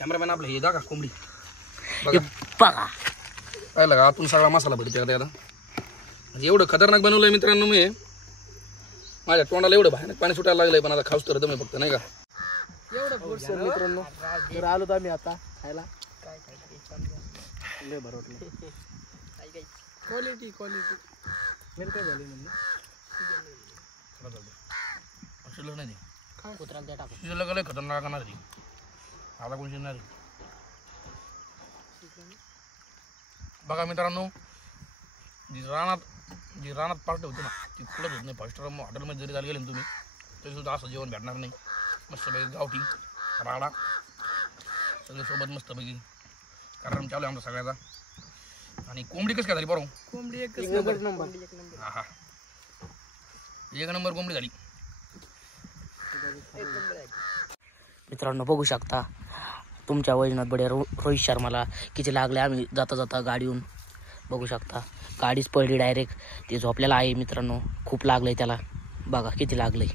Cameraman आपलं हे दाखवा कोंबडी बघा पाहिलं का आतून सगळा मसाला भरते आता म्हणजे एवढं खतरनाक बनवलंय मित्रांनो मी माझ्या तोंडाला एवढं भयानक पाणी सुटायला लागलंय पण आता खाऊच तर दम फक्त नाही का एवढं सर मित्रांनो तर आलो तर आम्ही आता खायला काय लय भरवटलं क्वालिटी मेरे काय झाले म्हणलं शिल्लक नाही काय कुत्र्याला द्या टाकू शिल्लक लय खतरनाक करणार ती आता कोण शिरणार बघा मित्रांनो जी रानात पार्टी होती ना ती कुठंच होत नाही फर्स्ट हॉटेलमध्ये जरी झाले गेले ना तुम्ही तरी सुद्धा असं जेवण भेटणार नाही मस्तपैकी गावठी राडा सगळे सोबत मस्तपैकी कारण चालू आहे आमचा सगळ्याचा आणि कोंबडी कसं काय झाली बरोबर कोंबडी एक नंबर हा एक नंबर कोंबडी झाली मित्रांनो बघू शकता तुमच्या वजनात बड्या रोहित शर्माला किती लागले आम्ही जाता जाता गाडीहून बघू शकता गाडीच पडली डायरेक्ट ते झोपलेला आहे मित्रांनो खूप लागलंय त्याला बघा किती लागलंय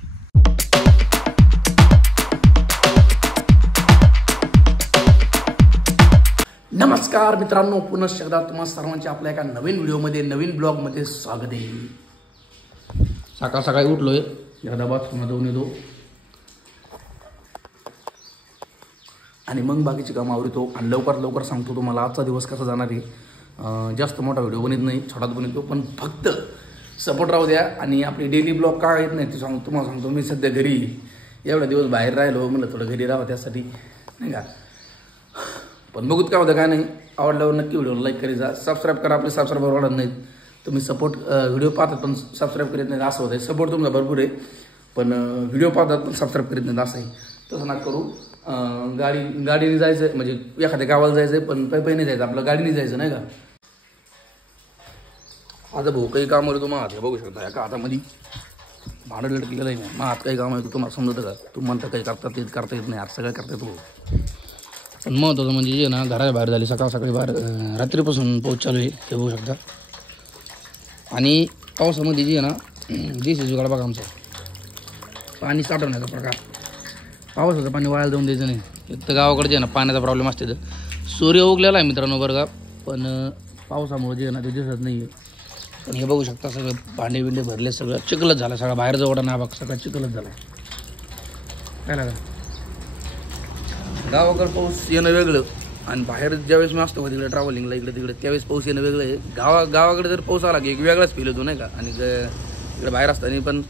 नमस्कार मित्रांनो पुनश्च एकदा तुम्हा सर्वांचे आपल्या एका नवीन व्हिडिओमध्ये नवीन ब्लॉगमध्ये स्वागत आहे सकाळ सकाळी उठलोय एकदा बाथरूमला जाऊन येतो आणि मग बाकीची कामं आवडतो आणि लवकर सांगतो तुम्हाला आजचा दिवस कसा जाणार आहे जास्त मोठा व्हिडिओ बनत नाही छोटाच बनवतो पण फक्त सपोर्ट राहू द्या आणि आपली डेली ब्लॉग का येत नाही ते तुम्हाला सांगतो मी सध्या घरी एवढा दिवस बाहेर राहिलो म्हणलं थोडं घरी राहावं त्यासाठी नाही का पण बघूत काय होतं काय नाही आवडल्यावर नक्की व्हिडिओला लाईक करी जा सबस्क्राईब करा आपले सबस्क्राईबर वाढत नाहीत तुम्ही सपोर्ट व्हिडिओ पाहतात पण सबस्क्राईब करीत नाहीत असं होतं सपोर्ट तुमचा भरपूर आहे पण व्हिडिओ पाहतात पण सबस्क्राईब करीत नाहीत असं आहे तसं ना करू गाडीने जायचं म्हणजे एखाद्या गावाला जायचं पण पायी नाही जायचं आपलं गाडीने जायचं नाही का आता भाऊ काही काम होतं तुम्हाला हात बघू शकता का हातामध्ये भांडं लटकेलं आहे मग हात काही काम आहे तुम्हाला समजतं का तू म्हणता काही करता येत नाही आज सगळं करता येतो पण महत्त्वाचं म्हणजे जे ना घराच्या बाहेर झाली सकाळी बाहेर रात्रीपासून पाऊस चालू आहे ते बघू शकता आणि पावसामध्ये जे आहे ना देशी जुगाड बघा आमचं पाणी साठवण्याचा प्रकार पावसाचं पाणी वाळायला जाऊन द्यायचं नाही एक तर गावाकडे जे आहे ना पाण्याचा प्रॉब्लेम असते तर सूर्य उगलेला आहे मित्रांनो बरं का पण पावसामुळे जे आहे ना ते दिसत नाही आहे पण हे बघू शकता सगळं भांडे बिंडे भरले सगळं चिखलच झालं सगळं बाहेर जवळ ना बघ सगळं चिखलच झालं काय लागा गावाकडे पाऊस येणं वेगळं आणि बाहेर ज्यावेळेस मी असतो तिकडे ट्रॅव्हलिंगला इकडे तिकडे त्यावेळेस पाऊस येणं वेगळं आहे गावाकडे जर पाऊस आला की एक वेगळाच फील होतो नाही का आणि इकडे बाहेर असताना पण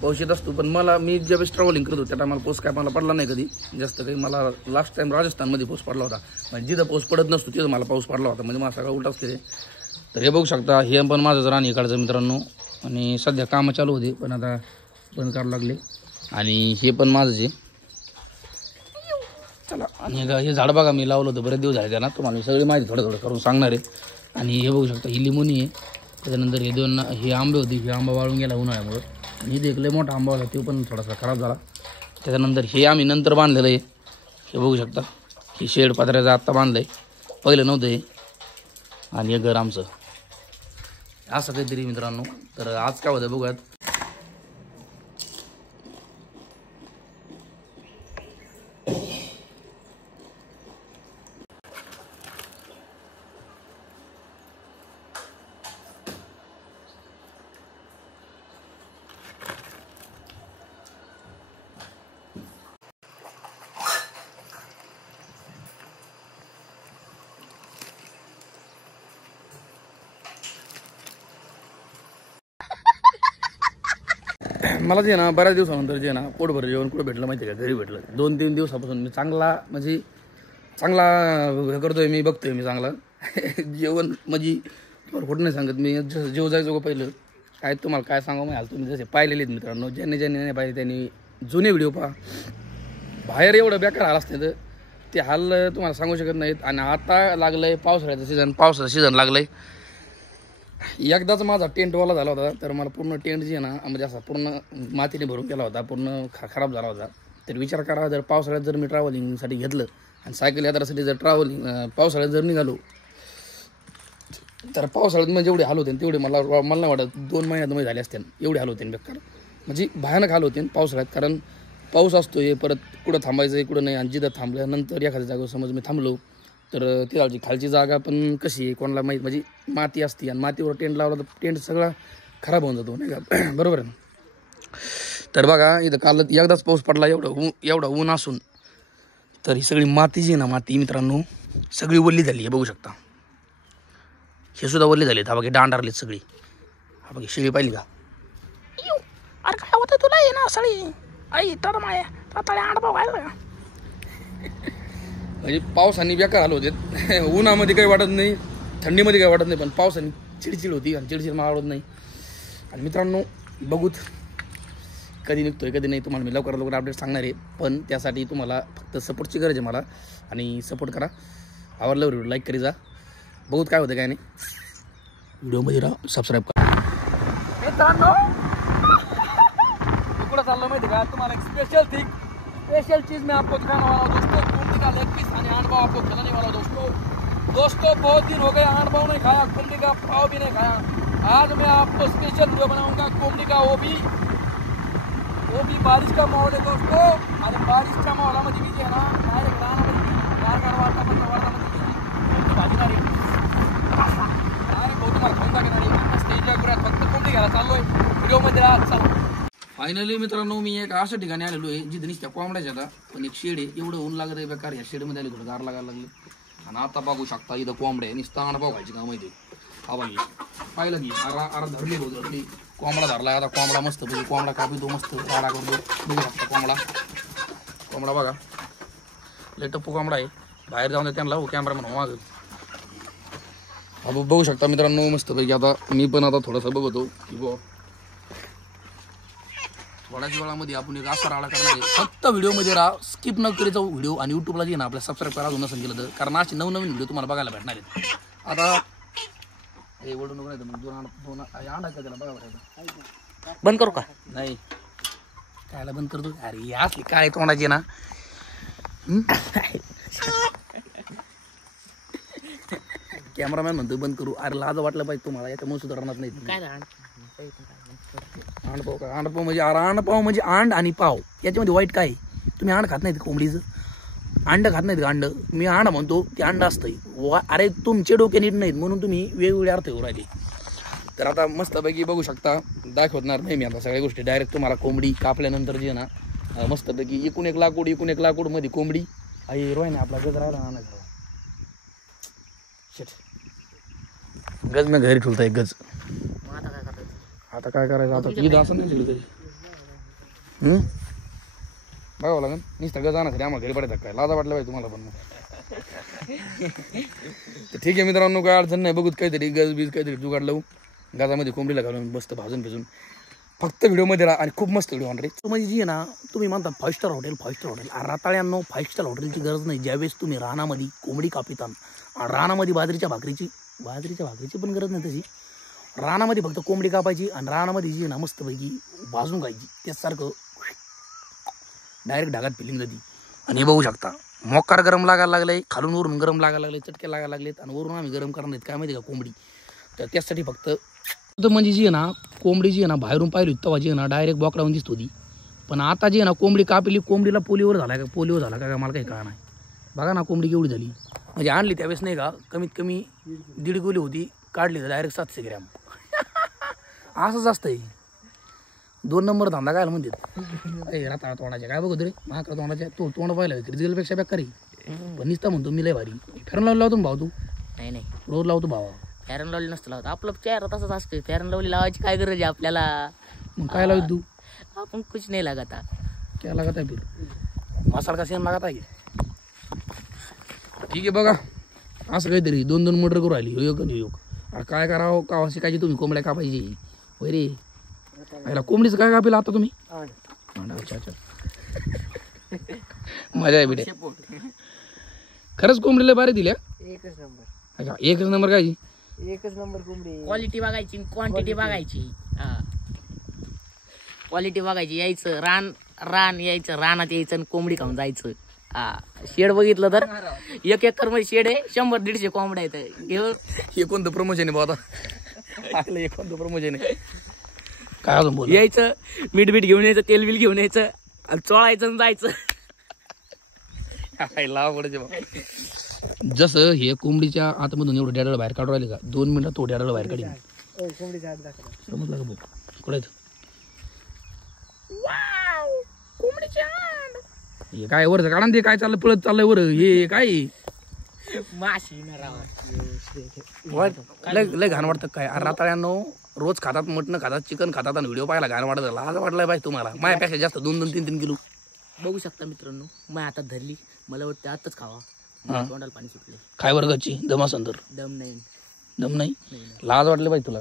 पाऊस येत असतो पण मी ज्यावेळेस ट्रॅव्हलिंग करतो त्या टायमाला पाऊस काय मला पडला नाही कधी जास्त काही मला लास्ट टाइम राजस्थानमध्ये पाऊस पडला होता म्हणजे जिथं पाऊस पडत नसतो तिथं मला पाऊस पडला होता म्हणजे मला सगळं उलटाच केले तर हे बघू शकता हे पण माझंच रान इकडचं मित्रांनो आणि सध्या कामं चालू होते पण आता बंद करावं लागले आणि हे पण माझंच आहे चला आणि हे झाड बघा मी लावलं होतं बरेच दिवस झाले त्यांना तुम्हाला मी सगळी माहिती थोडं करून सांगणार आहे आणि हे बघू शकता ही लिंबुनी आहे त्याच्यानंतर हे आंबे होते हे आंबा वाळून गेला उन्हाळ्यामुळे आणि इथे एक लय मोठा आंबा होता तो पण थोडासा खराब झाला त्याच्यानंतर हे आम्ही नंतर बांधलेलं आहे हे बघू शकता हे शेड पत्र्याचं आत्ता बांधलं आहे पहिलं नव्हतं हे आणि हे घर आमचं असं काहीतरी मित्रांनो तर आज काय होतं बघूयात मला जे ना बऱ्याच दिवसानंतर जे ना पोटभर जेवण कुठं भेटलं माहिती आहे का घरी भेटलं 2-3 दिवसापासून मी चांगला हे करतोय मी बघतोय मी चांगला जेवण म्हणजे तुम्हाला कुठं नाही सांगत मी जेव जायचो का पहिलं काय तुम्हाला काय सांगा माहिती तुम्ही जसे पाहिलेले आहेत मित्रांनो ज्यांनी नाही पाहिजे त्यांनी जुने व्हिडिओ पहा बाहेर एवढं बेकार हाल असते तर ते हाल तुम्हाला सांगू शकत नाहीत आणि आता लागलं आहे पावसाचं सीझन लागलं आहे एकदाच माझा टेंटवाला झाला होता तर मला पूर्ण टेंट जे आहे ना म्हणजे असा पूर्ण मातीने भरून गेला होता पूर्ण खराब झाला होता तर विचार करा जर पावसाळ्यात जर मी ट्रॅव्हलिंगसाठी घेतलं आणि सायकल यात्रासाठी जर पावसाळ्यात जर निघालो तर पावसाळ्यात म्हणजे जेवढे हाल होते तेवढे मला नाही वाटत 2 महिन्यात झाले असते एवढे हाल होते बेकार म्हणजे भयानक हाल होते पावसाळ्यात कारण पाऊस असतोय, परत कुठं थांबायचं आहे कुठं नाही, आणि जिथं थांबल्यानंतर एखाद्या जागेवर समज मी थांबलो तर ती खालची जागा पण कशी आहे कोणाला माहीत, म्हणजे माती असते आणि मातीवर टेंट लावला तर टेंट सगळा खराब होऊन जातो नाही का बरोबर आहे ना. तर बघा इथं काल एकदाच पाऊस पडला, एवढा ऊन असून तर ही सगळी माती जी आहे ना, माती मित्रांनो सगळी ओल्ली झाली आहे बघू शकता. हे सुद्धा ओल्ली झाली हा बघा, डांडारलेत सगळी. हा बघा शेळी पाहिली का, अरे काय होतं तुला ये ना सळी आई तर माया ताताळे आडपाव खायला. म्हणजे पावसाने बेकार आलो होते. उन्हामध्ये काही वाटत नाही, थंडीमध्ये काही वाटत नाही, पण पावसाने चिडचिड होती आणि चिडचिड मला आवडत नाही. आणि मित्रांनो बघूत कधी निघतोय कधी नाही, तुम्हाला मी लवकर अपडेट सांगणार आहे. पण त्यासाठी तुम्हाला फक्त सपोर्टची गरज आहे मला, आणि सपोर्ट करा. आवडलं व्हिडिओ लाईक करी जा. बघूत काय होतं काय नाही, व्हिडिओमध्ये राहा, सबस्क्राईब करा. मित्रांनो कुठं चाललं माहिती का तुम्हाला, एक स्पेशल चीज़ मैं आपको दिखाने वाला हूँ दोस्तों. कुंडी का लेग पीस आणि आंड पाव आपको खिलाने वाला दोस्तों. बहुत दिन हो गए आंड पाव नहीं खाया, कुंडी का पाव भी नहीं खाया. आज मैं आपको स्पेशल वीडियो बनाऊंगा कुंडी का, वो भी बारिश का माहौल है दोस्तों. आणि बारिशच्या माहोलामध्ये मी जे आहे ना डायरेक्ट रानामध्ये भाजी डायरेक्ट भाऊ तुम्हाला खाऊन टाकणार. स्टेजच्या पुऱ्यात फक्त कुंडी घ्यायला चाललोय, व्हिडिओमध्ये राहा. चालू फायनली मित्रांनो मी एक अशा ठिकाणी आलेलो आहे जिथे नुसत्या कोंबड्याच्या आता, पण एक शेड आहे. एवढं ऊन लागत आहे बेकार, या शेडमध्ये आले थोडं गार लागायला लागले. आणि आता बघू शकता इथं कोंबड्या नुसता आंडपाव खायची का माहिती. हा बाई पाहिलं की आरा धरली होती कोंबडा धरला. आता कोंबडा मस्त बघू, कोंबडा कापी तो मस्त राडा करतो. बघू शकता कोंबडा बघा लय टप्पू कोंबडा आहे. बाहेर जाऊन त्यांना लावू कॅमेरा म्हणून माग. बघू शकता मित्रांनो मस्त पैकी. आता मी पण आता थोडंसं बघतो की बघ थोड्याच वेळामध्ये आपण एक असा राडा करणार आहे. फक्त व्हिडिओमध्ये राहा, स्किप न करीत जाऊ व्हिडिओ. आणि यूट्यूबला जे ना आपल्या सबस्क्राईब करा अजून नसेल केलं तर, कारण असे नवनवीन व्हिडिओ तुम्हाला बघायला भेटणार आहेत. आता हे वडू नको नाही तर मग दोन अंडा का त्याला बघा बरं. बंद करू का? नाही कायला बंद करतो, अरे असली काय तोंडाची ना. कॅमेरामॅन म्हणतो बंद करू, अरे लाज वाटलं पाहिजे तुम्हाला, याच्यामुळे सुधारणार नाही. काय अंडपाव म्हणजे अंड आणि पाव, याच्यामध्ये वाईट काय? तुम्ही अंड खात नाहीत कोंबडीचं, अंड खात नाहीत का? अंड मी अंड म्हणतो ते अंड असतंय. अरे तुमचे डोके नीट नाहीत म्हणून तुम्ही वेगवेगळे अर्थ घेऊन राहिले. तर आता मस्तपैकी बघू शकता, दाखवणार नाही मी आता सगळ्या गोष्टी. डायरेक्ट तुम्हाला कोंबडी कापल्यानंतर जे ना मस्तपैकी एकूण एक लाकूड मध्ये कोंबडी. आई रोय ना आपला गज राहिला ना, गज मी घरी ठेवता एक गज. आता काय करायचं, आता ईद असं नाही दिली तरी बघावं लागेल. नुसतं गज आणा आम्हाला घरी पडायचं काय, लाजा वाटलं पाहिजे तुम्हाला पण. तर ठीक आहे मित्रांनो, काय अडचण नाही. बघूत काहीतरी गज बीज काहीतरी जुगाड लावू, गाजामध्ये कोंबडीला घालून मस्त भाजून भिजून. फक्त व्हिडिओमध्ये राहा आणि खूप मस्त व्हिडिओ आणणार आहे. म्हणजे जी आहे ना तुम्ही म्हणता 5 स्टार हॉटेल राताळ्यांनो 5 स्टार हॉटेलची गरज नाही. ज्यावेळेस तुम्ही रानामध्ये कोंबडी कापिता, रानामध्ये बाजरीच्या भाकरीची पण गरज नाही तशी. रानामध्ये फक्त कोंबडी कापायची आणि रानामध्ये जी ना मस्तपैकी भाजून खायची, त्यासारखं डायरेक्ट ढगात फिलिंग जाती. आणि हे बघू शकता मोकार गरम लागायला लागलंय, खालून वरून गरम लागायला लागले, चटके लागायला लागलेत. आणि वरून आम्ही गरम करणार आहेत काय माहिती का कोंबडी. तर त्यासाठी फक्त म्हणजे जी आहे ना कोंबडी जी आहे ना बाहेरून पाहिली तेव्हा जी आहे ना डायरेक्ट बॉकडाऊन दिसत होती. पण आता जी आहे ना कोंबडी कापली, कोंबडीला पोलिओ झाला का मला काही कळा नाही. बघा ना कोंबडी केवढी झाली. म्हणजे आणली त्यावेळेस नाही का कमीत कमी 1.5 किलो होती, काढली तर डायरेक्ट 700 ग्रॅम. असंच असतंय 2 नंबर धंदा काय म्हणतात. राता तोंडाच्या काय बघतो रे महाका तोंडाच्या, तो तोंड पाहिलं रिझल्टपेक्षा बेकारी. पण निसता म्हणतो मी लय भारी. फेरन लावतो भाऊ तू? नाही रोज लावतो भावा. फेरन लावली नसतं लावत, आपलं चेहरा तसंच असतं. फेरन लावली लावायची काय गरज आहे आपल्याला? मग काय लावतो तू? आपण कुछ नाही लागत. क्या लागत आहे फिर मसाला का सेम लागत आहे. ठीक आहे बघा असं काहीतरी 2 मर्डर करू राहिली योग. अरे काय करावं का शिकायची तुम्ही कोंबड्या कापायची होय रे. पहिला कोंबडीचं काय कापेल आता तुम्ही? अच्छा मजा आहे बेटे. खरंच कोंबडीला बारे दिल्या? एकच नंबर. अच्छा एकच नंबर काय? एकच नंबर कोंबडी. क्वालिटी बघायची, क्वांटिटी बघायची. क्वालिटी बघायची, यायचं रान यायचं, रानात यायचं आणि कोंबडी खाऊन जायचं. शेड बघितलं तर 1 एकर मध्ये शेड आहे, 100-150 कोंबड्या आहेत. हे कोणतं प्रमोशन आहे बाबा? हे कोणतं प्रमोशन आहे? काय अजून बोल. यायचं मीठ घेऊन यायचं, तेल बिल घेऊन यायचं आणि चोळायचं आणि जायचं. जसं हे कोंबडीच्या आतमधून एवढं डॅडळ बाहेर काढून राहिले का 2 मिनिटात तो डॅडळ बाहेर काढीन. समजलं का भाऊ? कुठे हे काय वर काढा ते काय चाललं पळत चाललंय वर हे काय माशी लय घाण वाटतं काय. राताळ्यांनो रोज खातात मटण खातात चिकन खातात आणि व्हिडिओ पाहायला घाण वाटत आज वाटलाय पाहिजे तुम्हाला. माझ्यापेक्षा जास्त 2-2, 3-3 किलो बघू शकता मित्रांनो. मग आता धरली मला वाटतं आताच खावा. तोंडाला पाणी सुटले. काय वर्गाची दम असन तर दम नाही. दम नाही लाज वाटले पाहिजे तुला.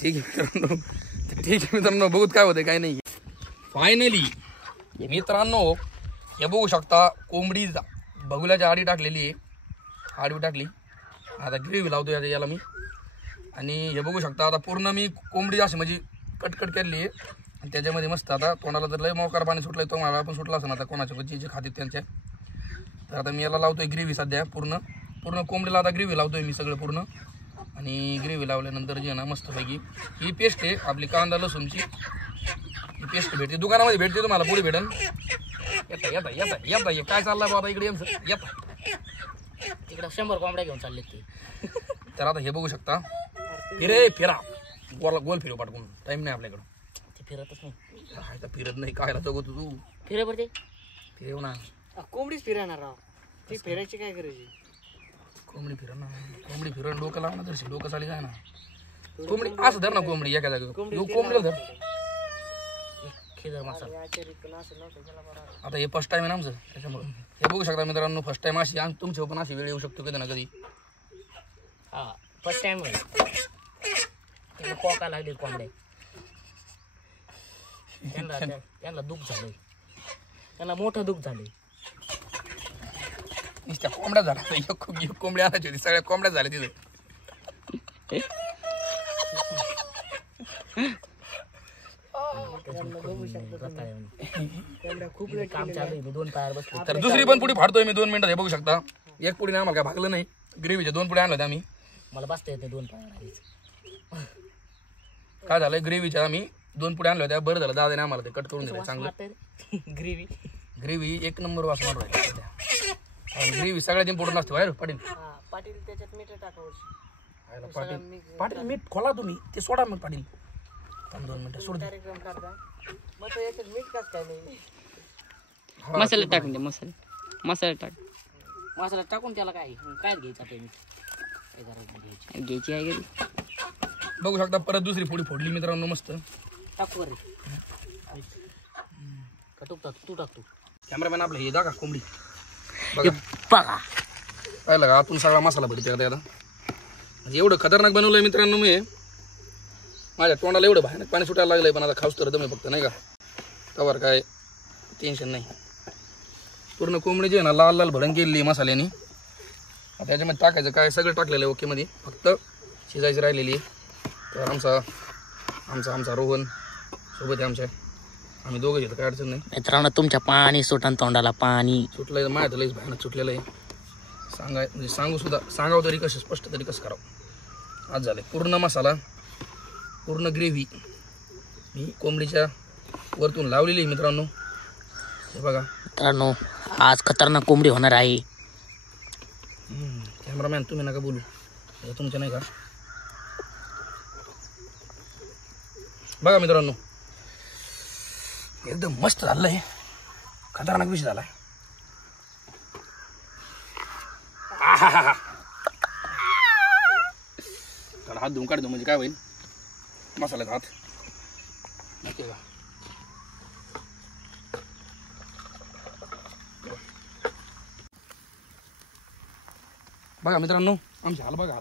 ठीक आहे मित्रांनो ठीक आहे मित्रांनो बघूत काय होते काय नाही. फायनली मित्रांनो हे बघू शकता कोंबडी बगुल्याच्या आडी टाकलेली आहे. आडवी टाकली आता ग्रेव्ही लावतो याला मी. आणि हे बघू शकता आता पूर्ण मी कोंबडी अशी म्हणजे कटकट केली आहे आणि त्याच्यामध्ये मस्त आता तोंडाला तर लय मोकार पाणी सुटलंय. तो मला पण सुटला असं आता कोणाच्या जे खातील त्यांच्या. तर आता मी याला लावतोय ग्रेव्ही सध्या पूर्ण कोंबडीला आता ग्रेव्ही लावतोय मी सगळं पूर्ण. आणि ग्रेव्ही लावल्यानंतर जी आहे ना मस्तपैकी ही पेस्ट आहे आपली कांदा लसूणची. ही पेस्ट भेटते दुकानामध्ये भेटते तुम्हाला पुढे भेटेल. येता काय चाललंय बाबा इकडे येता तिकडे 100 कोंबड्या घेऊन चालले ते. तर आता हे बघू शकता फिरा गोल फिरव पाठवून टाइम नाही आपल्याकडं. ते फिरतच नाही. काय तर फिरत नाही कायला जगतो तू. फिरे बरं ते फिरव ना कोंबडीच फिरणार राव. ती फिरायची काय करायची. कोंबडी फिरण डोकं लावणार तशी डोकं चाली काय ना. कोंबडी असं धर ना कोंबडी एका जागेवर कोंबडीला धर. खिदर मसाला. आता हे फर्स्ट टाइम आहे ना आमचं त्याच्यामुळे हे बघू शकता मित्रांनो फर्स्ट टाइम अशी तुमच्या पण अशी वेळ येऊ शकतो कधी ना कधी. हा फर्स्ट टाइम कोका लागले कोंबड्या. त्यांना दुःख झालंय. त्यांना मोठं दुःख झालंय. नुसत्या कोंबड्या झाल्या एक कोंबड्या आणायची होती सगळ्या कोंबड्या झाल्या तिथे. खूप काम चालू आहे. मी 2 पायावर बसलो. तर दुसरी पण पुढे फाडतोय मी 2 मिनिटात. हे बघू शकता एक पुढे आम्हाला काय भागलं नाही. ग्रेव्हीच्या 2 पुढे आणल्या होत्या आम्ही. मला बसता येते 2 पायावर. काय झालं ग्रेव्हीच्या आम्ही 2 पुढे आणल्या होत्या. बरं झालं दादाने आम्हाला ते कट करून दिलं चांगलं. ग्रेव्ही 1 नंबर वास मारून राहिली सध्या. ग्रेव्ही सगळ्यात इम्पॉर्टंट असते बाहेर पाटील. पाटील त्याच्यात मीठ टाकावं. पाटील मीठ खोला तुम्ही ते सोडा मग पाटील 2 मिनिटं सोड. कार्यक्रम करता मग तो याच्यात मीठ कसं काय नाही. मसाला टाकून दे. मसाला टाकून त्याला काय घ्यायचं आता. घ्यायची आहे बघू शकता परत दुसरी पुढी फोडली मित्रांनो मस्त. टाकू रे तू टाकतो. कॅमेरामॅन आपलं हे दाखवा कोंबडी बघा काय लागा आतून सगळा मसाला भरते आता म्हणजे एवढं खतरनाक बनवलंय मित्रांनो मी. माझ्या तोंडाला एवढं भयानक पाणी सुटायला लागलंय पण आता खाऊस तर दमे फक्त नाही का तवर काय टेन्शन नाही. पूर्ण कोंबडी जी आहे ना लाल लाल भडंग केलेली मसाल्याने. आता त्याच्यामध्ये टाकायचं काय सगळं टाकलेलं आहे ओकेमध्ये फक्त शिजायची राहिलेली आहे. तर आमचा रोहन सोबत आहे आमच्या. आम्ही दोघं घेतो काय अडचण नाही. मित्रांनो तुमच्या पाणी सुटन तोंडाला पाणी सुटलं माझ्या तर लईच भयानक सुटलेलं आहे. म्हणजे सांगावं तरी कसं स्पष्ट तरी कसं करावं. आज झालं पूर्ण मसाला पूर्ण ग्रेव्ही मी कोंबडीच्या वरतून लावलेली आहे मित्रांनो. हे बघा मित्रांनो आज खतरनाक कोंबडी होणार आहे. कॅमेरामॅन तुम्ही नका बोलू तुमच्या नाही का. बघा मित्रांनो एकदम मस्त झालंय. खतरनाक विषय झालाय. त्याला हात धुवून काढतो म्हणजे काय होईल मसाल्याचा हात नक्की का. बघा मित्रांनो आमचे हाल बघा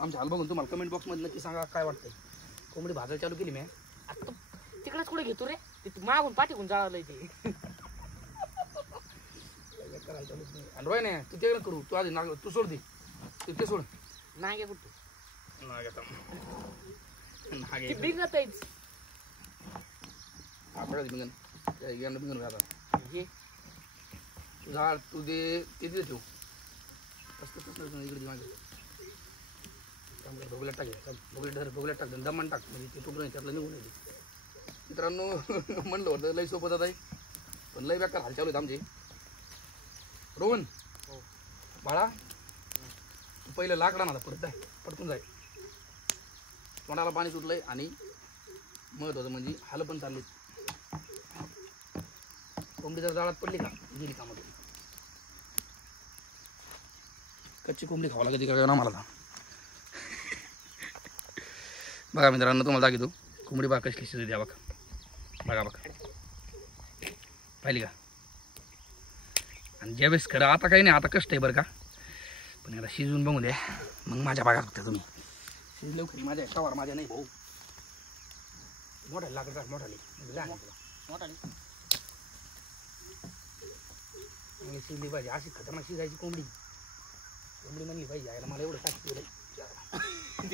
आमचे हाल बघून तुम्हाला कमेंट बॉक्समध्ये नक्की सांगा काय वाटतंय. कोंबडी भाजायला चालू केली मी. आता तिकडेच कुठे घेतो रे. मागून पाठीकून जाळलंय ते. आणि रोय नाही तू ते करू तू आधी नाग तू सोड दे ते सोड. नाही कुठं बिंगत आहेच. बिंगन बिंगन आता हे झाड तू दे ते ठेव इकडे मागे भोगल्यात टाक टाक दमान टाक म्हणजे ते तुटून त्यातलं निघून येते. मित्रांनो म्हणलं होतं लई सोपं जात आहे पण लय बेकार हाल चालू आहेत आमचे. रोहन बाळा तू पहिलं लाकडा ना परत जाय, पटकून जाय. तोंडाला पाणी सुटलंय आणि महत्वाचं म्हणजे हाल पण चालले. कोंबडी जर जाळात पडली का गेली कामात. कच्ची कोंबडी खावा लागते का ना मला. बघा मित्रांनो तुम्हाला दाखवतो कोंबडी बघा कशी शिजू द्या. बघा पाहिली का. आणि ज्यावेळेस खरं आता काही नाही, आता कष्ट आहे बरं का, पण आता शिजवून बघू द्या मग माझ्या बागा फक्त तुम्ही. शिजले खरी माझ्या शवार माझ्या नाही भाऊ. मोठा लागत मोठाली शिजली पाहिजे. अशी खतरनाक शिजायची कोंबडी. कोंबडी म्हणली पाहिजे यायला मला एवढं टाकी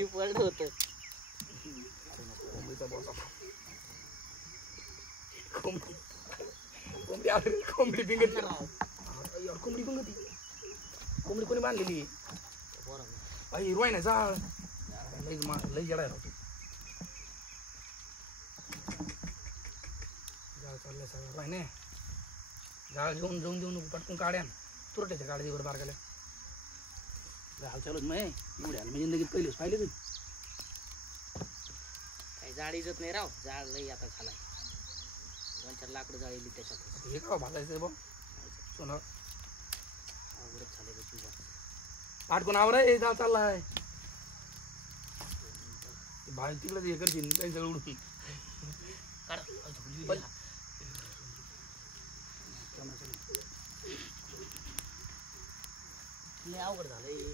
पडलं होतं कोंबडीचा बॉस. कोंबडी आली, कोंबडी बिंगत कोंबडी बिंगती. कोंबडी कोणी बांधलेली आई रोय ना जाळ लई जडायला होतो. जाळ चाललंय सगळं रोय ना. जाळ घेऊन देऊन पटकून काढ्या तुरट्याच्या काढ्या बरं बारगाल्या. हाल चालूच मग एवढ्या मी जिंदगीत पहिलेच पाहिले तू. काही जाळ इजत नाही राव. जाळ लई आता झालाय. 2-4 लाकडं जाळली त्याच्यात. हे का भाजायचं बा सोनं अवघडच झाले तुझ्या. पाठकून आवर आहे जाळ चाललाय. बाहेर तिकडे हे करशील काही जळ उडून लय अवघड झालंय.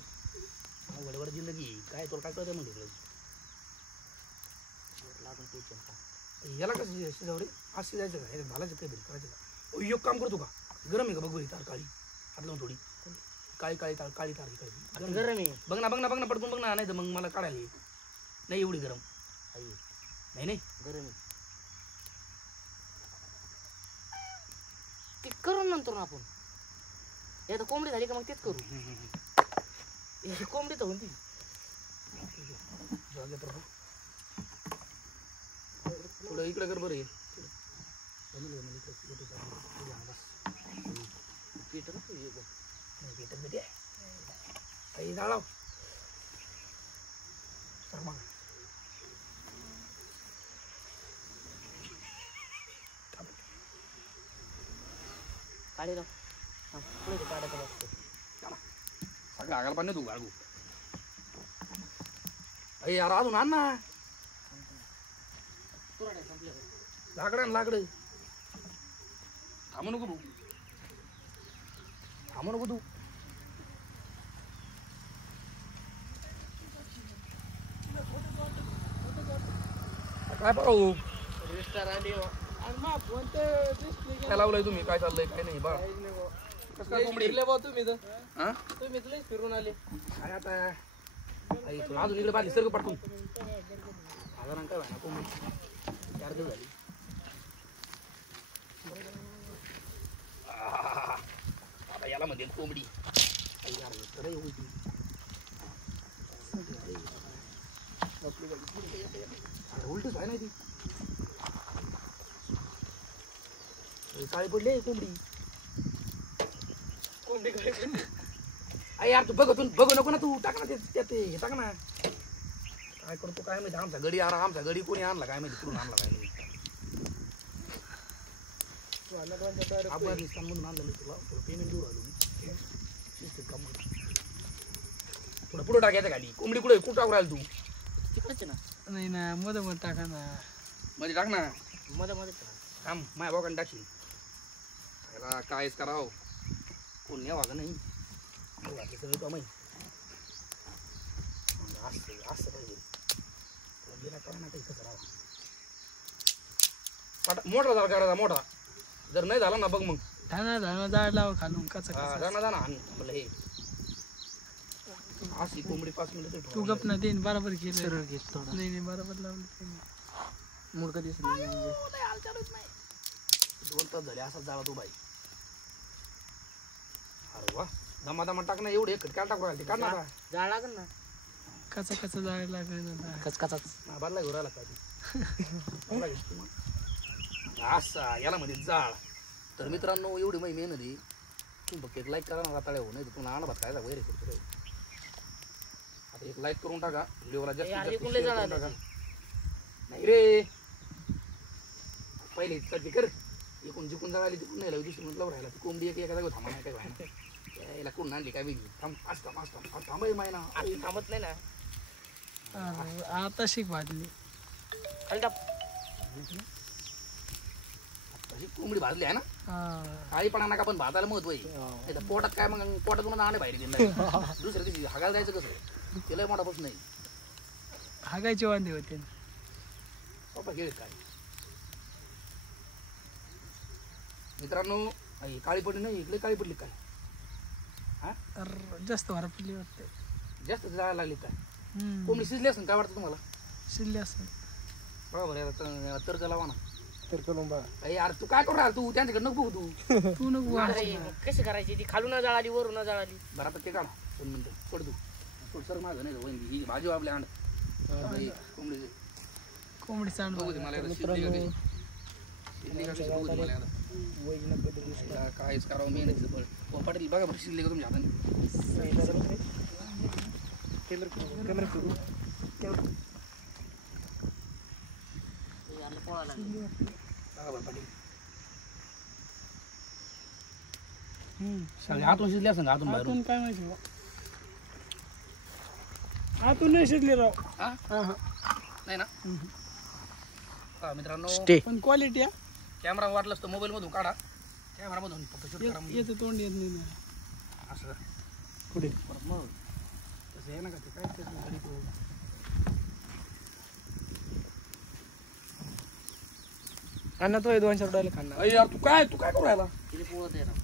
अवघडवर जिंदगी काय तुला काय कळतं म्हणते लागून टेन्शन का. याला कसं शिजाव रे. आज शिजायचं का हे घालायचं काय तरी करायचं का. एक काम करतो का गरम आहे का बघ बरी तार काळी आतलं थोडी काळी तार काळी गरम आहे. बघ ना पटकून बघ ना. नाही तर मग मला काढायला येईल. नाही एवढी गरम नाही गरम आहे. ते करू नंतर ना आपण. आता कोंबडी झाली का मग तेच करू. कोंबडी तर होती थोडं इकडे कर बरं. काही जाळाव काढे राव. पुढे काढायचं लागतं. सगळं आगाला पाणी तू गाळगू. अरे यार अजून आण ना लाकडं थांबू नको तू. काय पाहू काय लावलंय तुम्ही. काय चाललंय काय नाही बा. कसं काय कोंबडी तुम्ही तुला फिरून आले. काय आता अजून इकडे बाजली सर पटकून. साधारण काय व्हायना कोंबडी 4 दिवस झाली. आता याला मध्ये कोंबडी उलटच आहे ना ती. काळी पडली कोंबडी. अरे यार तू बघू नको ना तू. टाक ना त्यात हे टाक ना. काय करतो काय माहिती. आमचा गडी कोणी आणला काय माहिती. कुठून आणला काय माहिती. अफगाणिस्तानमधून आणलेलं तुला थोडं पेमेंट देऊ राहिलो मी. थोडं पुढं टाकायचं खाली. कोंबडी कुठं टाकू राहिल तू. तिकडेच ना. नाही ना मध्ये टाका ना. मध्ये टाक ना. मध्ये थांब माझ्या भावाकडे टाकशील. कायच करावं कोण न्यावा का नाही. सगळं का माहिती असं पाहिजे. कोंबडीला करा ना काही करावं. मोठा झाला करायचा मोठा. जर नाही झाला ना बघ मग धाना जाळ लावा खालून कचा जाणा आणि म्हणलं हे अशी कोंबडी 5 मिनिटं तू गप ना देईन बरोबर केलं. सरळ घेत थोडं. नाही बरोबर लावलं त्यांनी. मुडका दिसली 2 तास झाले असाच झाला तू बाई. अरे वा दमा टाक ना. एवढे काय टाकू राहिले काढ ना. जाळ लागल ना. कचा जाळ लागला. कचकाचाच बादला घेऊन राहिला का असा याला मध्ये जाळ तर मित्रांनो एवढी माहिती मेहनत आहे तुम्ही फक्त एक लाईक करा ना राताळ्या हो नाही तर तुम्हाला भात खायचा वैरे करतो आता एक लाईक करून टाका व्हिडिओला जास्त share करून टाका. नाही रे पहिले कधी कर एकूण जिकून जाळाली तिकून नाही लागली दुसरी म्हटलं राहिला ती कोंबडी एका जागा थांबा नाही काय व्हायला याला कोण आणली काय वेगळी थांब थांबाय माय ना थांबत नाही ना आता शिक भाजली खाली टाक. तशी कोंबडी भाजली आहे ना काळीपणा नका पण भाताला महत्व आहे नाही तर पोटात काय मग पोटातून आणे बाहेर गेला दुसऱ्या दिवशी हागायला जायचं कसं तिला मोठा प्रश्न नाही हागायचे वांदे होते सोपा गेले काय मित्रांनो काळी पडली नाही इकडे काळी पडली काय जास्त वारपली वाटते जास्त जायला लागली काय कोंबडी शिजली असेल काय वाटतं तुम्हाला शिल्ले असं बरोबर याला तर्क लावा ना तर करून बघा अरे यार तू काय करू राहिला तू त्यांच्याकडे नको बघू तू तू नको अरे, कशी करायची ती खालून जळाली वरून जळाली. बरं आता ते काढा 2 मिनिटं सोड तू सोड सर माझं नाही वहिनी ही भाजी आपल्या अंड कोंबडी कोंबडी सांड बघू दे मला एकदा शिजली का कशी. शिजली का कशी बघू दे मला एकदा. याला काहीच करावं मेहनतीचं फळ ओ पाटील बघा बरं शिजली का तुमच्या हाताने बघा बरं पाटील सांग आतून शिजली असं का आतून बाहेरून आतून काय माहिती बा. आतून नाही शिजले राव हा नाही ना हा मित्रांनो पण क्वालिटी कॅमेरा वाटलास तर मोबाईल मधून काढा कॅमेरा मधून फक्त शूट करा म्हणजे. याचं तोंड येत नाही ना. असं पुढे परत मग तसं आहे ना का ते काय करत नाही घरी तो अण्णा तो 200 रुपयाला खाणार अरे यार तू काय करू राहिला तिथे पोळत आहे राव.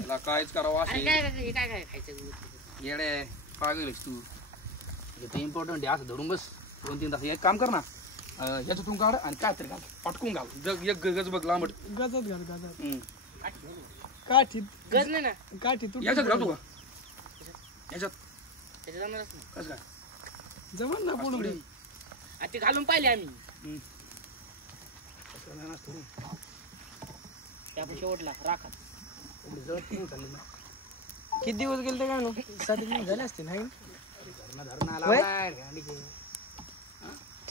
याला काहीच करावं अरे असे काय काय काय काय खायचं येडे काय गेलीस तू ते इम्पॉर्टंट आहे असं धरून बस 2-3 तास एक काम कर ना याच्यातून काढ आणि काय तरी घाल पटकून घाल एक गज बघ लांबट गजात घाल गजात हम्म. काठी गज नाही ना काठी तू याच्यात घालतो का याच्यात त्याच्या जमणारच नाही. कसं काय जमन ना पुढे आणि ते घालून पाहिले आम्ही कसं नाही ना थोडी. ते आपण शेवटला राखा. थोडी जळत पण चालली ना किती दिवस गेले ते काय 7 महिने झाले असतील हाय धरणं आला गांडीचे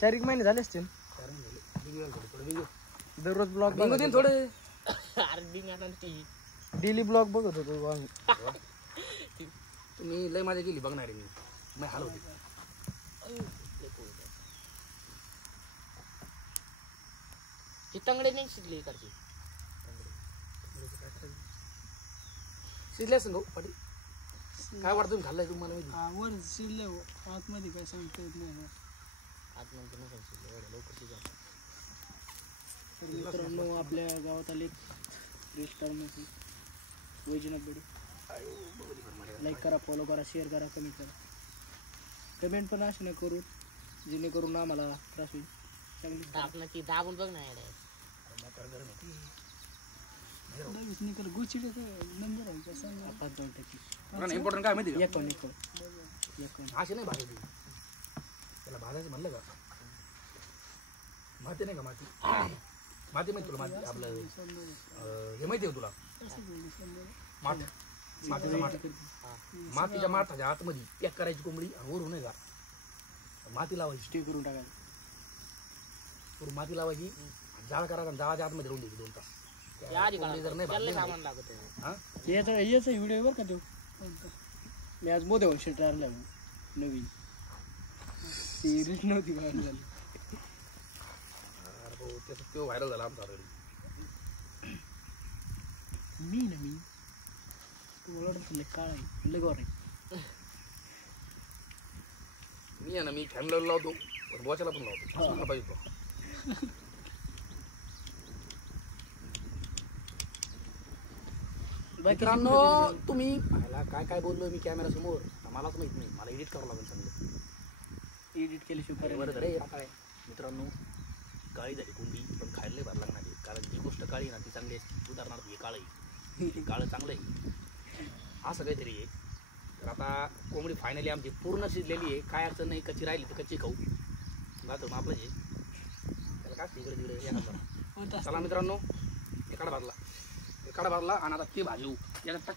4 महिने झाले असतील कारण झाले बिगल थोडं बिगल दररोज ब्लॉग बिंगो दे थोडे अरे डिंग आता ती डेली ब्लॉग बघत होतो आम्ही तुम्ही लय माझ्या गेली बघणार आहे मी हलवते ती तंगडे नाही शिजली इकडची. शिजले असं पाटील काय वाटतं तुम्ही खाल्लंय तुम्हाला माहिती वर शिरले आतमध्ये काय सांगता येत नाही ना. आतमध्ये नसेल शिजली एवढ्या लवकर शिजवलं. तर मित्रांनो आपल्या गावात आले 3 स्टार मध्ये वैजनाथ बेडे लाईक करा फॉलो करा शेअर करा कमेंट करा कमेंट पण असे नाही करू जेणेकरून आम्हाला त्रास होईल चांगली दाबणं ती दाबून बघ ना येड्या. निकल गुची नंबर आहे का सांगा 5-2 इम्पॉर्टंट काय माहिती का एक असे नाही भाजायची त्याला भाजायचं म्हणलं का माती नाही का माती माती माहिती तुला माती आपलं हे माहिती आहे तुला माठ मातीचा माठ मातीच्या माठाच्या आतमध्ये पॅक करायची कोंबडी आणि वरून नाही का माती लावायची स्टे करून टाकायचं वरून माती लावायची जाळ करायचा आणि जाळाच्या आतमध्ये राहून द्यायची 2 तास त्या आधी कोंबडी जर नाही त्याला भाजली सामान लागत आहे. हा याचा व्हिडिओ बरं का तो मी आज मोदे शेट आणला नवीन ती रीच नव्हती बाहेर झाली अरे भाऊ त्याचा तो व्हायरल झाला आमचा ऑलरेडी मी तुम्हाला वाटतं काळ आहे लय गोर आहे मी आहे ना मी फॅमिलीला लावतो पण बॉचाला पण लावतो असं पाहिजे तो मित्रांनो तुम्ही मला काय काय बोललो मी कॅमेरा समोर मलाच माहित नाही मला एडिट करावं लागेल चांगलं एडिट केल्याशिवाय बरं रे काय मित्रांनो काळी झाली कोंबडी पण खायला भर लागणार आहे कारण जी गोष्ट काळी ना ती चांगली असते उदाहरणार्थ हे काळं आहे हे काळं चांगलं आहे असं काहीतरी आहे तर आता कोंबडी फायनली आमची पूर्ण शिजलेली आहे काय अडचण नाही कच्ची राहिली तर कच्ची खाऊ जातो मग आपलं जे त्याला काय इकडे तिकडे येणार चला मित्रांनो काढा भरला काढा भरला आणि आता ते भाजू याला टाक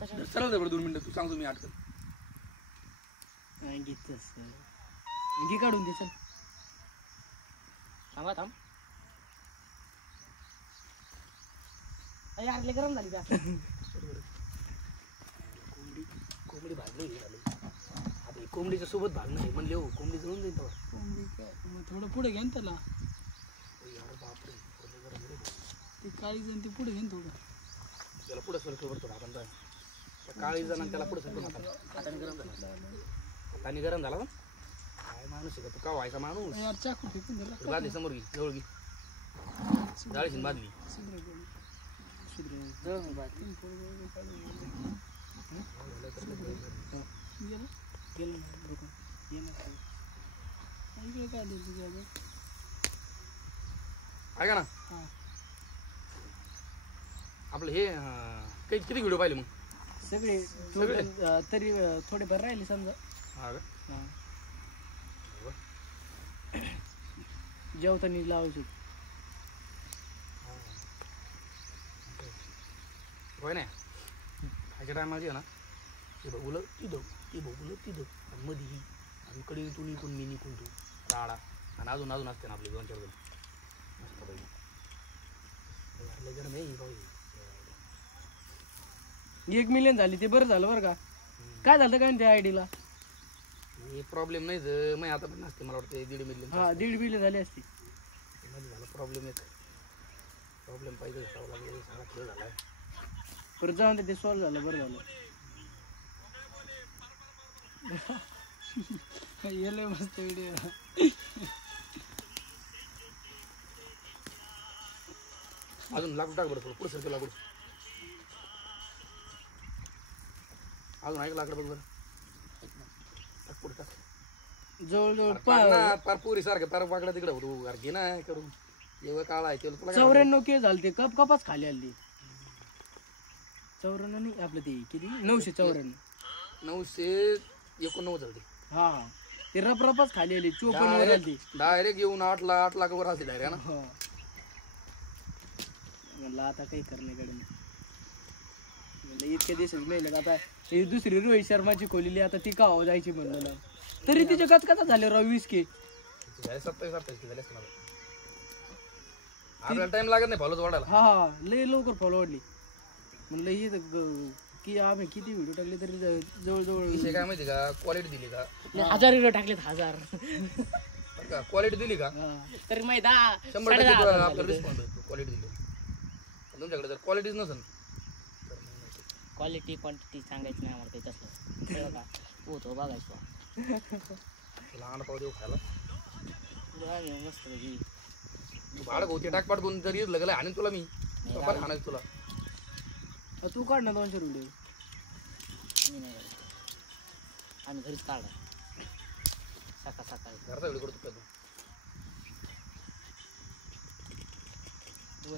चला बरं 2 मिनिटं तू सांगतो मी अटकल घेतच घे काढून दे चल थांबा थांब यार लय गरम झाली का कोंबडी भाजली झाली आता कोंबडीच्या सोबत भाजणं आहे म्हणले हो कोंबडी जळून जाईल तेव्हा कोंबडी काय मग थोडं पुढे घे ना त्याला बापरे ते काळी जण ते पुढे घे ना थोडं त्याला पुढे सरकलं बरं आपण जाय काळी जण त्याला पुढे सरकून हाताने गरम झाला हाताने गरम झाला काय माणूस आहे का तू का व्हायचा माणूस यार चाकू फेकून दिला बादली समोर घे जवळ घे जाळीशीन बादली ऐका ना आपलं हे काही किती व्हिडिओ पाहिले मग सगळे तरी थोडेफार राहिले समजा हा का जेवताना लावायचं होय ना खायच्या टायमाला जे ना ते बघुलं तिथं ते बघुलं तिथं आणि मध्ये ही आणि इकडे इथून इकून मी निकून तू राडा आणि अजून अजून असते ना आपले 2-4 जण मस्त पाहिजे गरम आहे 1 मिलियन झाली ते बरं झालं बरं का काय झालं काय त्या आयडीला हे प्रॉब्लेम नाही तर मग आता पण नसते मला वाटतं 1.5 मिलियन हा 1.5 मिलियन झाली असती मध्ये झाला प्रॉब्लेम एक प्रॉब्लेम पाहिजे घ्यावं लागेल सगळा खेळ झाला आहे परत जाऊन ते सॉल्व झालं बरं झालं येले मस्त व्हिडिओ अजून लाकूड टाक बरं थोडं पुढे सरकं लाकूड अजून ऐक लाकड बघ बरं टाक पुढे टाक जवळजवळ पार पुरी सारखं पार वाकडा तिकडे होतो अरे घे ना करून एवढं काळा आहे तुला 94 के झाले ते कपाच खाली आली 94 नाही आपलं ते किती 994 989 झाली हा ते रपरपच खाली आली 54 वर आली डायरेक्ट येऊन 8 लाख वर असते डायरेक्ट ना हो म्हणलं आता काही करण्याकडे नाही म्हणलं इतक्या दिवसात मेले आता ही दुसरी रोहित शर्माची खोलेली आता ती का जायची म्हणलं ना तरी तिचे कच झाले राव 20 के 27 झाले आपल्याला टाइम लागत नाही फॉलोच वाढायला हा लय लवकर फॉलो वाढली म्हणलं ही की आम्ही किती व्हिडिओ टाकले तरी जवळजवळ विषय काय माहिती का क्वालिटी दिली का 1000 व्हिडिओ टाकलेत 1000 क्वालिटी दिली का तरी माहित 100% आपला रिस्पॉन्ड क्वालिटी दिली तुमच्याकडे जर क्वालिटीच नसेल क्वालिटी क्वांटिटी सांगायची नाही आम्हाला काही तसलं कळलं का होतो बघायचो लहान पाव देऊ खायला मस्त पैकी भाडं होते टाकपाट करून जर येत लागलं आणि तुला मी खाणार तुला तू काढ ना 200 व्हिडिओ मी नाही करत. आम्ही घरीच काढा सकाळी घरचा व्हिडिओ करतो का तू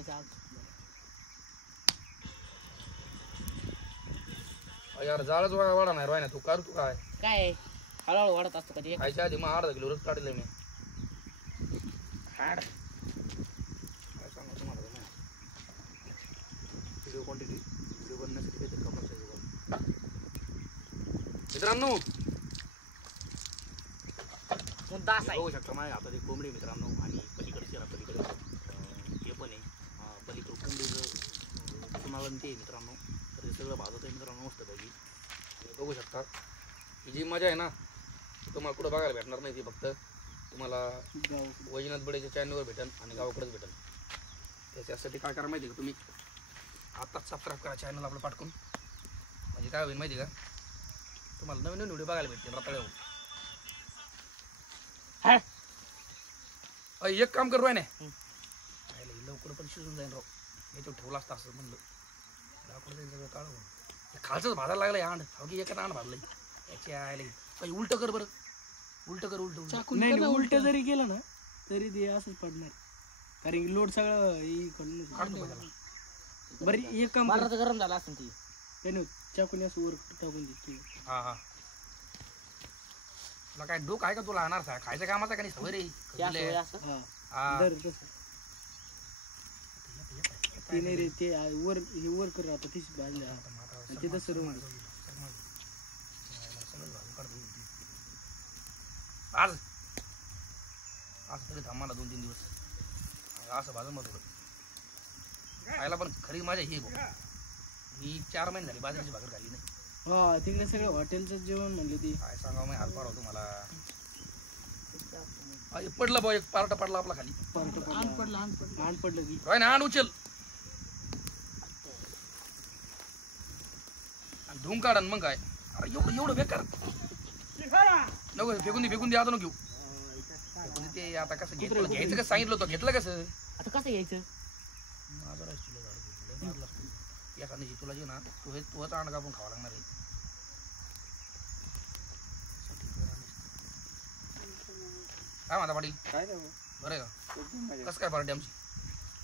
यार जाळच वाढा नाही राय ना तू कर तू काय काय हळूहळू वाढत असतो कधी खायच्या आधी मग अर्धा किलो रस काढले मी हाड काय सांगू तुम्हाला व्हिडिओ क्वांटिटी व्हिडिओ बनण्यासाठी काहीतरी कमाल पाहिजे मित्रांनो मुद्दा असा आहे बघू शकता माझ्या हातात एक कोंबडी मित्रांनो आणि पलीकडे पलीकडे हे पण आहे पलीकडे कोंबडीचं तुम्हाला ते आहे मित्रांनो तर हे सगळं भाजत आहे मित्रांनो मस्त पाहिजे बघू शकता ही जी मजा आहे ना तुम्हाला कुठं बघायला भेटणार नाही ती फक्त तुम्हाला वैजनाथ बडेच्या चॅनलवर भेटेल आणि गावाकडेच भेटेल त्याच्यासाठी काय करा माहिती का तुम्ही आत्ताच सबस्क्राईब करा चॅनल आपलं पाठकून म्हणजे काय होईल माहिती का तुम्हाला नवीन नवीन व्हिडिओ बघायला भेटतील रताळ्यावर एक काम करू आहे ना लवकर पण शिजून जाईन राव याच्यावर ठेवला असता असं म्हणलं लाकूड जाईल सगळं काढ खालचंच भाजायला लागलं अंड की एका अंड भाजलंय याच्या आयला काही उलटं कर बरं उलटं कर उलट नाही उलट जरी केलं ना तरी ते असंच पडणार कारण की लोड सगळं काढतो बरं एक काम मला तर गरम झाला असेल ती त्याने चाकून असं वर टाकून दे हा हा तुला काय डोक आहे का तुला खायच्या कामाचा का नाही सवय रे असं हा हा दर तसं ते नाही रे ते वर हे वर कर आता तीच बाजूला आणि ते तसं रोवून दे. आज आज तरी थांबा 2-3 दिवस असं भाजून मग थोडं खायला पण खरी माझ्या ही ही 4 महिने झाली बाजरीची भाकर खाली नाही. हा तिकडे सगळं हॉटेलचं जेवण म्हणले ती काय सांगावं मी हाल पाडवतो मला. पडलं भाऊ एक पार्ट पडला आपला खाली. आण पडलं की राय ना आण उचल आणि धुम काढ मग काय. अरे एवढं एवढं बेकार नको फेकून दे आता नको घेऊ. फेकून दे ते आता कसं घेतलं घ्यायचं कसं सांगितलं होतं घेतलं कसं. आता कसं घ्यायचं माझं राहिलं झाड एखाद्याची तुला जे ना तूच आण कापून खावं लागणार आहे. काय म्हणता पाटील काय नाही बरं आहे का कसं काय पार्टी आमची.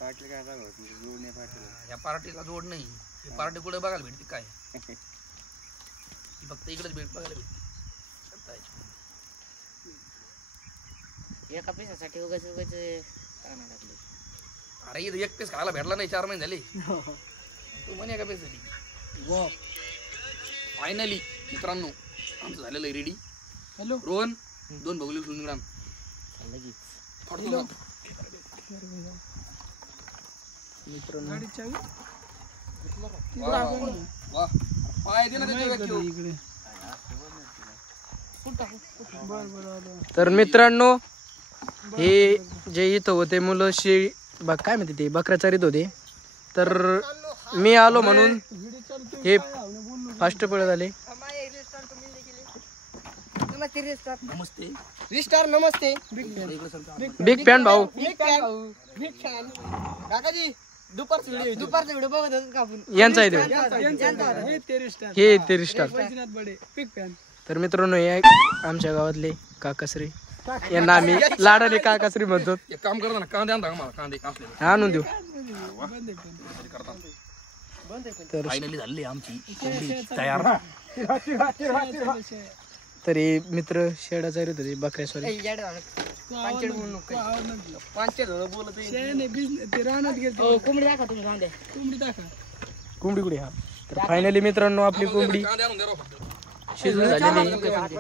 पाटले काय सांगू जोड नाही पाटले या पार्टीला जोड नाही. ही पार्टी कुठे बघायला भेटते काय ती फक्त इकडेच बघायला भेटते. एका पिसासाठी उगाच टाकणार टाकले. अरे इथं एक पीस खायला भेटला नाही 4 महिने झाले. तू म्हणे एका पीससाठी फायनली मित्रांनो आमचं झालेलं आहे रेडी. हॅलो रोहन 2 भगुली उचलून ग्राम लगेच गाडी चावी वा पाय दे ना त्याच्या व्यक्ती. इकडे तर मित्रांनो हे जे इथं होते मुलं काय म्हणते ते बकऱ्या चरीत होते. तर मी आलो म्हणून हे फास्ट पळ झाले. नमस्ते रिस्टार नमस्ते बिग फॅन भाऊ काकाजी दुपारचा व्हिडिओ बघत होतो का आपण यांचा आहे तो. हे ते रिस्टार हे ते रिस्टार. वैजनाथ बडे बिग फॅन. तर मित्रांनो हे आमच्या गावातले काकाश्री यांना आम्ही लाडाने काकाश्री म्हणतो. एक काम करता ना कांदे आणता का मला कांदे कापले आणून देऊ. तर फायनली झाली आमची कोंबडी तयार. तरी मित्र शेडा चरीत होते बकऱ्या सॉरी कोंबडी दाखवा तुम्ही कांदे. कोंबडी कुठे हा. तर फायनली मित्रांनो आपली कोंबडी कांदे आणून द्या राव फक्त. शिजून झालेली आहे.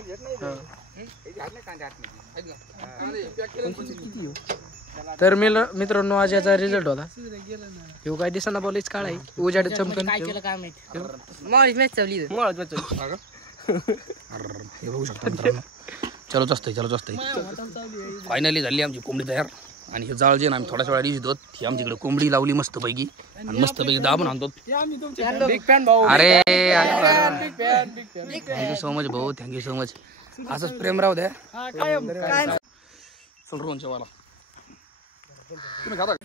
तर मित्रांनो आज याचा रिझल्ट होता. हे काय दिसना बॉलेज काळ आहे उजाड चमकन. काय केलं काय माहिती मॅच चालली हे बघू शकता मित्रांनो चालूच असतंय. फायनली झाली आमची कोंबडी तयार. आणि हे जाळ जे ना आम्ही थोड्याच वेळा दिसतो ही आमच्याकडे कोंबडी लावली मस्तपैकी आणि मस्तपैकी दाबून आणतो. अरे थँक्यू सो मच भाऊ थँक्यू सो मच. असंच प्रेम राहू द्या. चल रोहन जेवायला तुम्ही खाता का?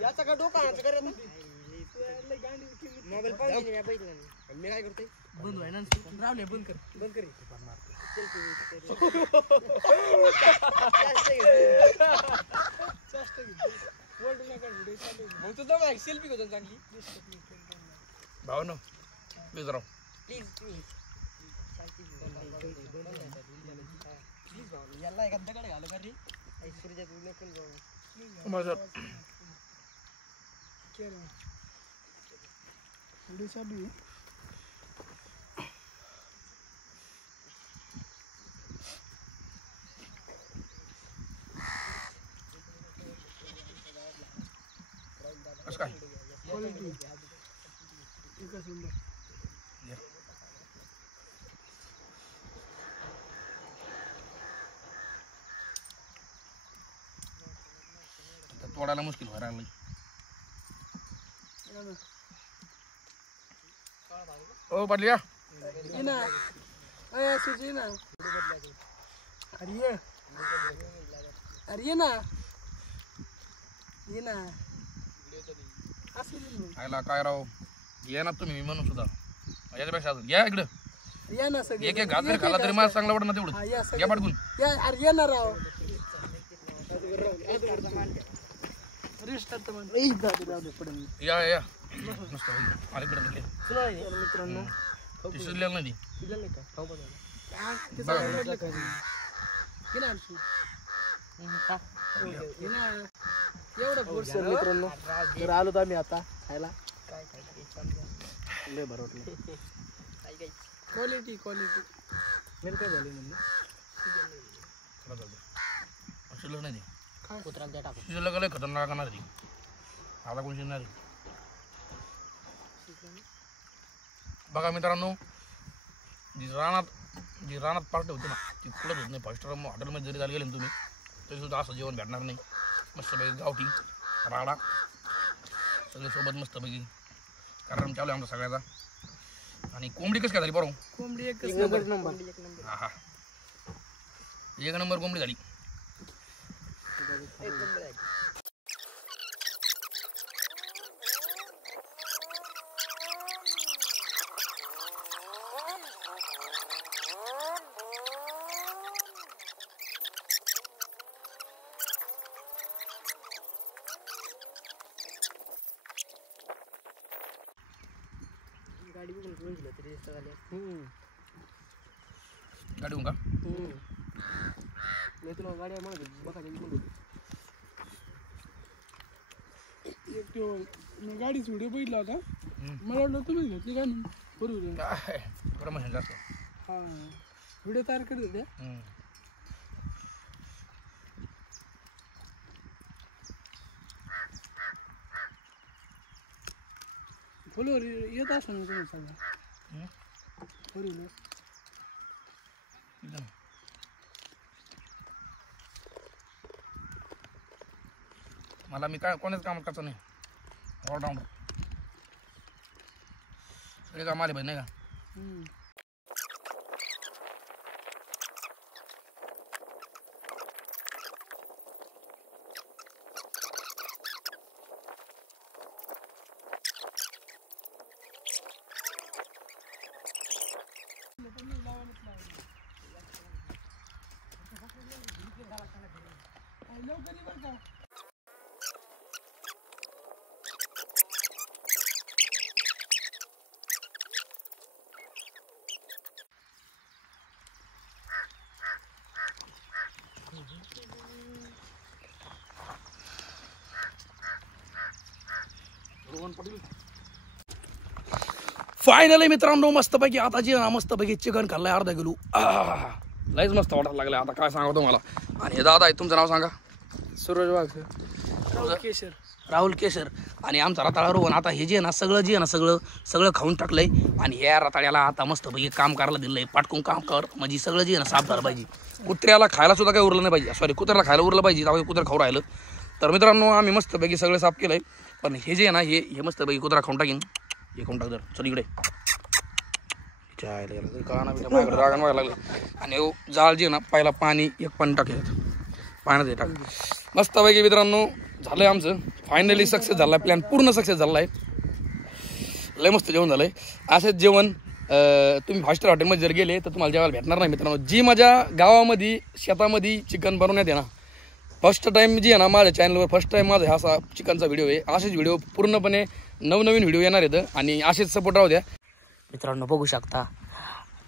याचा का डोका आणायचं करत मोबाईल पाहिजे मी काय करतोय बंद व्हाय ना रावले बंद कर सेल्फी घेतो चांगली भाऊ न प्लीज राव याला एका दगड घालू का रे सूर्यात नको जाऊ व्हिडिओ चालू आहे. कसं काय क्वालिटी एका सुंदर तोडायला मुश्किल व्हायला लागली ओ पाटली या ये ना अरे सुजी ना अरे ये ना असं आयला काय राव ये ना तुम्ही मी म्हणून सुद्धा याच्यापेक्षा अजून या इकडं या ना सगळे एक एक घात जरी खाल्ला तरी मला चांगला वाटत ना हा, तेवढं या सगळे. या पाठकून या अरे ये ना राव रिस्टार्ट पडेल या या नुसतं अलीकडे निघले मित्रांनो ती शिजलेलं नाही ती दिलं का खाऊ बघा एवढं फोर्स मित्रांनो तर आलो तर आम्ही आता खायला लय भरवटलं क्वालिटी मेरे काय झाली म्हणलं शिजलं नाही ती कुत्र्याला द्या टाकू शिजलं का लय खतरनाक करणार ती आता कोण शिजणार आहे बघा मित्रांनो जी रानात पार्टी होती ना ती कुठंच होत नाही फाईव्ह स्टार हॉटेलमध्ये जरी झाली गेले ना तुम्ही तरी सुद्धा असं जेवण भेटणार नाही मस्तपैकी गावठी राडा सगळे सोबत मस्तपैकी कारण चालू आहे आमचा सगळ्याचा आणि कोंबडी कसं काय झाली बरोबर कोंबडी एकच नंबर हा हा एक नंबर कोंबडी झाली गाडी बघून पोहोचलं तरी रस्ता झाले गाडी होऊन का मी तुला गाड्या म्हणत होती बघा मी गाडीच व्हिडिओ बघितला होता मला वाटलं तुम्ही घेतली का नाही बरोबर काय प्रमोशन जास्त हां व्हिडिओ तयार करत होते फॉलोवर येत असं ना तुम्ही सगळं बरोबर मला मी काय कोणाच काम करायचं नाही ऑलराऊंडर सगळे काम आले पाहिजे नाही का फायनली मित्रांनो मस्तपैकी आता जे ना मस्तपैकी चिकन खाल्लंय अर्धा किलो लयच मस्त वाटायला लागलं आता काय सांगा तुम्हाला. आणि हे दादा आहे तुमचं नाव सांगा. सूरज वाघ केशर राहुल केशर. आणि आमचा रताळा रोहन. आता हे जे आहे ना सगळं जे आहे ना सगळं खाऊन टाकलंय आणि या रताळ्याला आता मस्तपैकी काम करायला दिलंय. पाटकून काम कर म्हणजे सगळं जे आहे ना साफ झालं पाहिजे. कुत्र्याला खायला सुद्धा काही उरलं नाही पाहिजे. सॉरी कुत्र्याला खायला उरलं पाहिजे. त्यामुळे कुत्रा खाऊ राहिलं. तर मित्रांनो आम्ही मस्तपैकी सगळं साफ केलंय. पण हे जे आहे ना हे मस्तपैकी कुत्रा खाऊन टाकीन. हे खाऊन टाक जर चल इकडे माझ्याकडे रागान व्हायला लागले. आणि जाळ जे ना पहिला पाणी एक पाणी टाकेल पाण्यात हे टाक. मस्तपैकी मित्रांनो झालंय आमचं फायनली सक्सेस झाला. प्लॅन पूर्ण सक्सेस झाला आहे. लय मस्त जेवण झालंय. असंच जेवण तुम्ही फास्टर हॉटेलमध्ये जर गेले तर तुम्हाला जेवायला भेटणार नाही मित्रांनो. जी माझ्या गावामध्ये शेतामध्ये चिकन बनवण्यात आहे ना फर्स्ट टाईम जी आहे ना माझ्या चॅनलवर फर्स्ट टाईम माझा असा चिकनचा व्हिडिओ आहे. असेच व्हिडिओ पूर्णपणे नवनवीन व्हिडिओ येणार आहेत आणि असेच सपोर्ट राहू द्या मित्रांनो. बघू शकता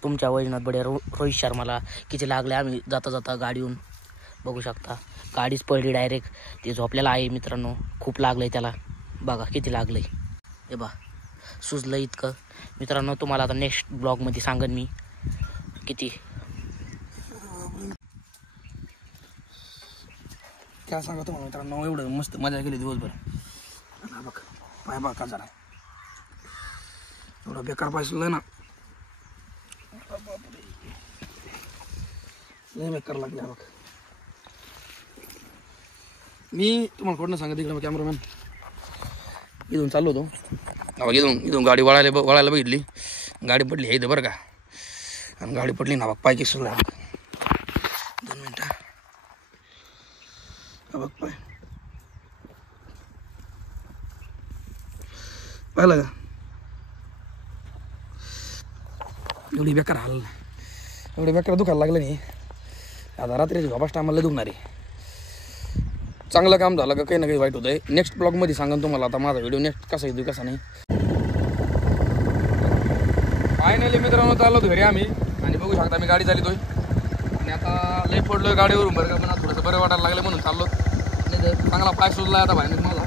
तुमच्या वैजनाथ बडे रोहित शर्माला किती लागले. आम्ही जाता जाता गाडीहून बघू शकता गाडीच पडली डायरेक्ट. ते झोपलेला आहे मित्रांनो. खूप लागलंय त्याला. बघा किती लागलंय. हे बा सुजलं इतकं मित्रांनो. तुम्हाला आता नेक्स्ट ब्लॉगमध्ये सांगेन मी किती. काय सांगा तुम्हाला मित्रांनो एवढं मस्त मजा केली दिवसभर. बघ पाय बघ का जरा एवढं बेकार पाय सुद्धा ना लय बेकार लागले. बघ मी तुम्हाला कोण सांगत इकडे कॅमेरामॅन इथून चाललो होतो. इथून गाडी वळायला बघितली. गाडी पडली हे बरं का. आणि गाडी पडली ना बघ पाय की सुद्धा 2 मिनटं बघ पाय पाहिलं का एवढी बेकार हाल एवढी बेकार दुखायला लागलं नाही. आता रात्रीची झोपास टायमाला दुखणार आहे. चांगलं काम झालं का काही ना काही वाईट होतं आहे. नेक्स्ट ब्लॉगमध्ये सांगेन तुम्हाला आता माझा व्हिडिओ नेक्स्ट कसा येतो कसा नाही. फायनली मित्रांनो चाललो घरी आम्ही. आणि बघू शकता मी गाडी चालवतोय. आणि आता लई पडलोय गाडीवरून बरं का. पण थोडंसं बरं वाटायला लागलं म्हणून चाललो. नाही तर चांगला पाय सुजला आता बाहेर माझा.